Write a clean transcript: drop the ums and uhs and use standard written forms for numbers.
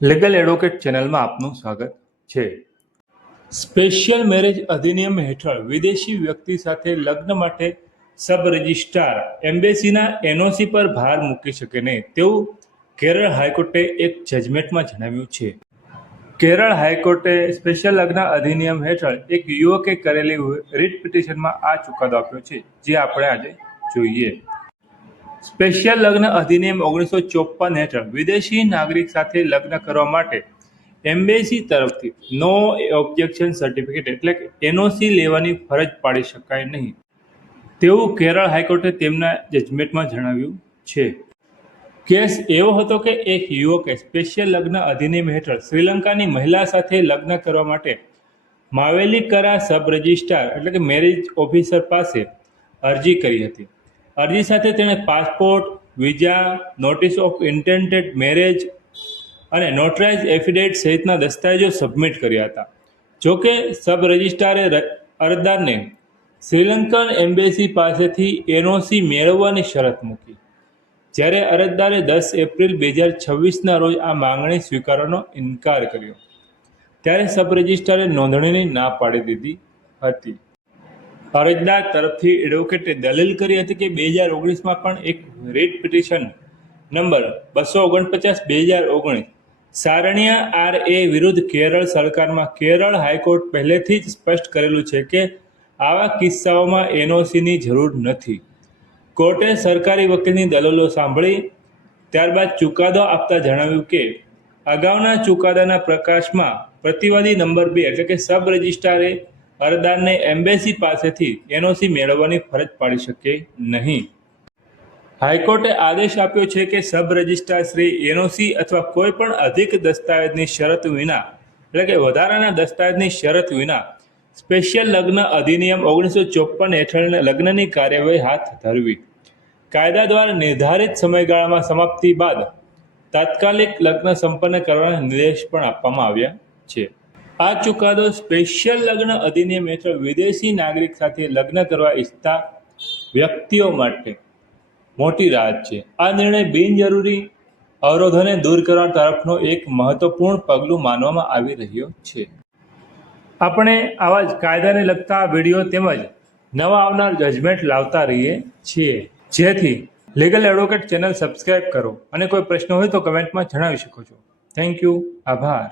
Legal advocate ચેનલમાં આપનું સ્વાગત છે. સ્પેશિયલ મેરેજ અધિનિયમ હેઠળ વિદેશી વ્યક્તિ સાથે લગ્ન માટે સબ રજિસ્ટ્રાર એમ્બેસીના એનઓસી પર ભાર મૂકી શકે નહીં તેવું કેરળ હાઈકોર્ટે એક જજમેન્ટમાં જણાવ્યું છે. કેરળ હાઈકોર્ટે સ્પેશિયલ લગ્ન અધિનિયમ હેઠળ એક યુવકે કરેલી રીટ પિટિશનમાં આ ચુકાદો આપ્યો છે, જે આપણે આજે જોઈએ. સ્પેશિયલ લગ્ન અધિનિયમ 1954 હેઠળ વિદેશી નાગરિક સાથે લગ્ન કરવા માટે એમ્બેસી તરફથી નો ઓબ્જેક્શન સર્ટિફિકેટ એટલે કે એનઓસી લેવાની ફરજ પાડી શકાય નહીં તેવું કેરળ હાઈકોર્ટે તેમના જજમેન્ટમાં જણાવ્યું છે. કેસ એવો હતો કે એક યુવકે સ્પેશિયલ લગ્ન અધિનિયમ હેઠળ શ્રીલંકાની મહિલા સાથે લગ્ન કરવા માટે માવેલિકરા સબ રજિસ્ટ્રાર એટલે કે મેરેજ ઓફિસર પાસે અરજી કરી હતી. અરજી સાથે તેણે passport, visa, notice of intended marriage અને નોટરાઇઝ એફિડેવિટ સહિતના દસ્તાવેજો સબમિટ કર્યા હતા. જોકે સબ રજિસ્ટ્રારે અરજદારને શ્રીલંકન એમ્બેસી પાસેથી એનઓસી મેળવવાની શરત મૂકી, જ્યારે અરજદારે 10 એપ્રિલ 2026ના રોજ આ માંગણી સ્વીકારવાનો ઇનકાર કર્યો, ત્યારે સબ રજિસ્ટ્રારે નોંધણીની ના પાડી દીધી હતી. અરજદાર તરફથી એડવોકેટે દલીલ કરી હતી કે 2019માં પણ એક રીટ પિટિશન નંબર 249/2019 સારણિયા આર.એ. વિરુદ્ધ કેરળ સરકારમાં કેરળ હાઈકોર્ટ પહેલેથી જ સ્પષ્ટ કરેલું છે કે આવા કિસ્સાઓમાં એનઓસીની જરૂર નથી. કોર્ટે સરકારી વકીલની દલીલો સાંભળી ત્યારબાદ ચુકાદો આપતા જણાવ્યું કે અગાઉના ચુકાદાના પ્રકાશમાં પ્રતિવાદી નંબર 2 એટલે કે સબ રજિસ્ટ્રારે અરજદારને એમ્બેસી પાસેથી એનઓસી મેળવવાની ફરજ પાડી શકે નહીં. હાઈકોર્ટે આદેશ આપ્યો છે કે સબ રજિસ્ટ્રાર શ્રી એનઓસી અથવા કોઈ પણ અધિક દસ્તાવેજની શરત વિના એટલે કે વધારાના દસ્તાવેજની શરત વિના સ્પેશિયલ લગ્ન અધિનિયમ 1954 હેઠળ લગ્નની કાર્યવાહી હાથ ધરવી. કાયદા દ્વારા નિર્ધારિત સમયગાળામાં સમાપ્તિ બાદ તાત્કાલિક લગ્ન સંપન્ન કરવાના નિર્દેશ પણ આપવામાં આવ્યા છે. આ ચુકાદો સ્પેશિયલ લગ્ન અધિનિયમ હેઠળ વિદેશી નાગરિક સાથે લગ્ન કરવા ઈચ્છતા વ્યક્તિઓ માટે મોટી રાહત છે. આ નિર્ણય બિનજરૂરી અવરોધોને દૂર કરવા તરફનો એક મહત્વપૂર્ણ પગલું માનવામાં આવી રહ્યો છે. આપણે આવા જ કાયદાને લગતા વિડીયો તેમજ નવા આવનાર જજમેન્ટ લાવતા રહીએ છીએ. જેથી લીગલ એડવોકેટ ચેનલ સબસ્ક્રાઇબ કરો અને કોઈ પ્રશ્ન હોય તો કમેન્ટમાં જણાવી શકો છો. Thank you. આભાર.